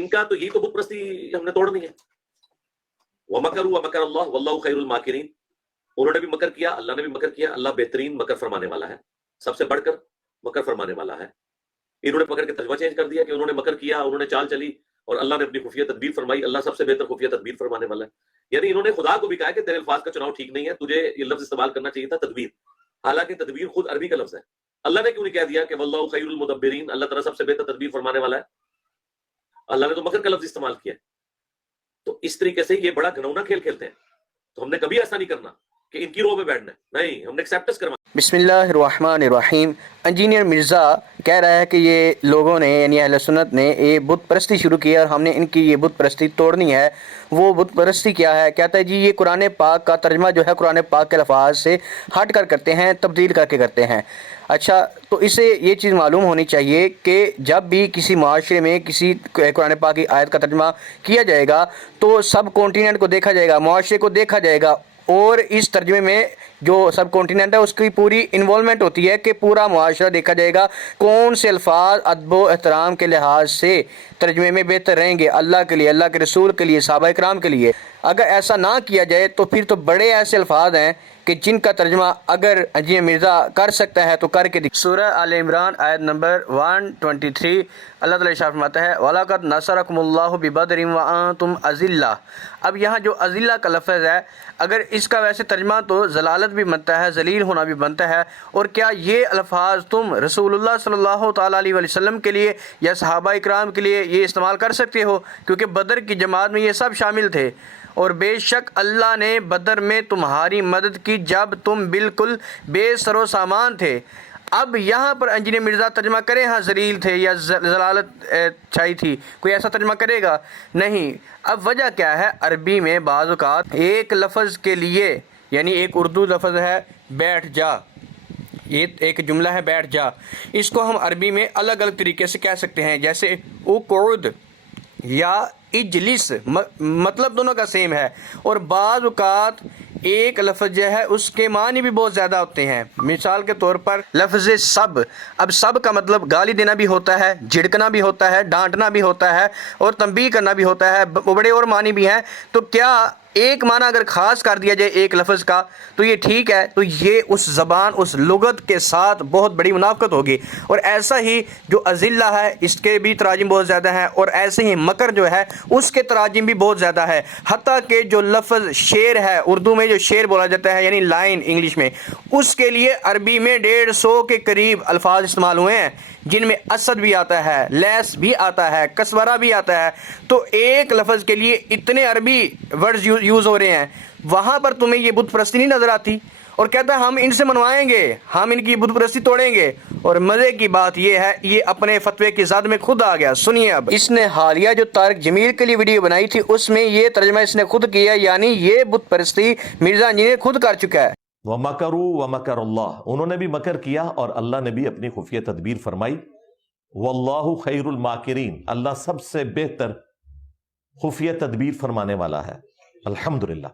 ان کا تو یہی تو بت پرستی ہم نے توڑنی ہے. وَمَكَرُوا وَمَكَرَ اللَّهُ وَاللَّهُ خَيْرُ الْمَاكِرِينَ. انہوں نے بھی مکر کیا، اللہ نے بھی مکر کیا، اللہ بہترین مکر فرمانے والا ہے، سب سے بڑھ کر مکر فرمانے والا ہے. انہوں نے پکڑ کے ترجمہ چینج کر دیا کہ انہوں نے مکر کیا، انہوں نے چال چلی اور اللہ نے اپنی خفیہ تدبیر فرمائی. اللہ سب سے بہتر خفیہ تدبیر فرمانے والا ہے. یعنی انہوں نے خدا کو بھی کہا کہ تیرے الفاظ کا چناؤ ٹھیک نہیں ہے، تجھے یہ لفظ استعمال کرنا چاہیے تھا تدبیر، حالانکہ تدبیر خود عربی کا لفظ ہے. اللہ نے کیوں نہیں کہہ دیا کہ واللہ خیر المدبرین، اللہ تعالیٰ سب سے بہتر تدبیر فرمانے والا ہے؟ اللہ نے تو مکر کا لفظ استعمال کیا. تو اس طریقے سے یہ بڑا گھنونا کھیل کھیلتے ہیں. تو ہم نے کبھی ایسا نہیں کرنا کہ ان کی رو میں بیٹھنا ہے، نہیں، ہم نے ایکسیپٹس کروانا. بسم اللہ الرحمن الرحیم. انجینئر مرزا کہہ رہا ہے کہ یہ لوگوں نے یعنی اہل سنت نے یہ بت پرستی شروع کی ہے اور ہم نے ان کی یہ بت پرستی توڑنی ہے. وہ بت پرستی کیا ہے؟ کہتا ہے جی یہ قرآن پاک کا ترجمہ جو ہے قرآن پاک کے الفاظ سے ہٹ کر کرتے ہیں، تبدیل کر کے کرتے ہیں. اچھا، تو اسے یہ چیز معلوم ہونی چاہیے کہ جب بھی کسی معاشرے میں کسی قرآن پاک کی آیت کا ترجمہ کیا جائے گا تو سب کانٹیننٹ کو دیکھا جائے گا، معاشرے کو دیکھا جائے گا، اور اس ترجمے میں جو سب کانٹیننٹ ہے اس کی پوری انوالومنٹ ہوتی ہے کہ پورا معاشرہ دیکھا جائے گا کون سے الفاظ ادب و احترام کے لحاظ سے ترجمے میں بہتر رہیں گے اللہ کے لیے، اللہ کے رسول کے لیے، صحابہ اکرام کے لیے. اگر ایسا نہ کیا جائے تو پھر تو بڑے ایسے الفاظ ہیں کہ جن کا ترجمہ اگر انجینئر مرزا کر سکتا ہے تو کر کے دکھ. سورہ آل عمران آیت نمبر 123 اللہ تعالیٰ ارشاد فرماتا ہے وَلَقَدْ نَصَرَكُمُ اللَّهُ بِبَدْرٍ وَأَنْتُمْ أَذِلَّةٌ. اب یہاں جو اذلہ کا لفظ ہے، اگر اس کا ویسے ترجمہ تو ذلالت بھی بنتا ہے، ذلیل ہونا بھی بنتا ہے. اور کیا یہ الفاظ تم رسول اللہ صلی اللہ تعالیٰ علیہ وسلم کے لیے یا صحابہ اکرام کے لیے یہ استعمال کر سکتے ہو؟ کیونکہ بدر کی جماعت میں یہ سب شامل تھے، اور بے شک اللہ نے بدر میں تمہاری مدد کی جب تم بالکل بے سر و سامان تھے. اب یہاں پر انجینئر مرزا ترجمہ کرے ہاں ذلیل تھے یا ضلالت چھائی تھی، کوئی ایسا ترجمہ کرے گا؟ نہیں. اب وجہ کیا ہے؟ عربی میں بعض اوقات ایک لفظ کے لیے، یعنی ایک اردو لفظ ہے بیٹھ جا، یہ ایک جملہ ہے بیٹھ جا، اس کو ہم عربی میں الگ الگ طریقے سے کہہ سکتے ہیں، جیسے اقعد یا اجلس، مطلب دونوں کا سیم ہے. اور بعض اوقات ایک لفظ جو ہے اس کے معنی بھی بہت زیادہ ہوتے ہیں. مثال کے طور پر لفظ سب، اب سب کا مطلب گالی دینا بھی ہوتا ہے، جھڑکنا بھی ہوتا ہے، ڈانٹنا بھی ہوتا ہے، اور تنبیہ کرنا بھی ہوتا ہے، بڑے اور معنی بھی ہیں. تو کیا ایک معنی اگر خاص کر دیا جائے ایک لفظ کا تو یہ ٹھیک ہے؟ تو یہ اس زبان، اس لغت کے ساتھ بہت بڑی منافقت ہوگی. اور ایسا ہی جو اذلہ ہے اس کے بھی تراجم بہت زیادہ ہیں، اور ایسے ہی مکر جو ہے اس کے تراجم بھی بہت زیادہ ہے. حتیٰ کہ جو لفظ شعر ہے، اردو میں جو شعر بولا جاتا ہے یعنی لائن انگلش میں، اس کے لیے عربی میں 150 کے قریب الفاظ استعمال ہوئے ہیں، جن میں اسد بھی آتا ہے، لیس بھی آتا ہے، کسورہ بھی آتا ہے. تو ایک لفظ کے لیے اتنے عربی ورڈز یوز ہو رہے ہیں، وہاں پر تمہیں یہ بت پرستی نہیں نظر آتی؟ اور کہتا ہے ہم ان سے منوائیں گے، ہم ان کی بت پرستی توڑیں گے. اور مزے کی بات یہ ہے یہ اپنے فتوے کی زد میں خود آ گیا. سنیے، اب اس نے حالیہ جو طارق جمیل کے لیے ویڈیو بنائی تھی اس میں یہ ترجمہ اس نے خود کیا، یعنی یہ بت پرستی مرزا انجینئر خود کر چکا ہے. وَمَكَرُوا وَمَكَرَ اللَّهُ، انہوں نے بھی مکر کیا اور اللہ نے بھی اپنی خفیہ تدبیر فرمائی. وَاللَّهُ خَيْرُ الْمَاكِرِينَ، اللہ سب سے بہتر خفیہ تدبیر فرمانے والا ہے. الحمدللہ.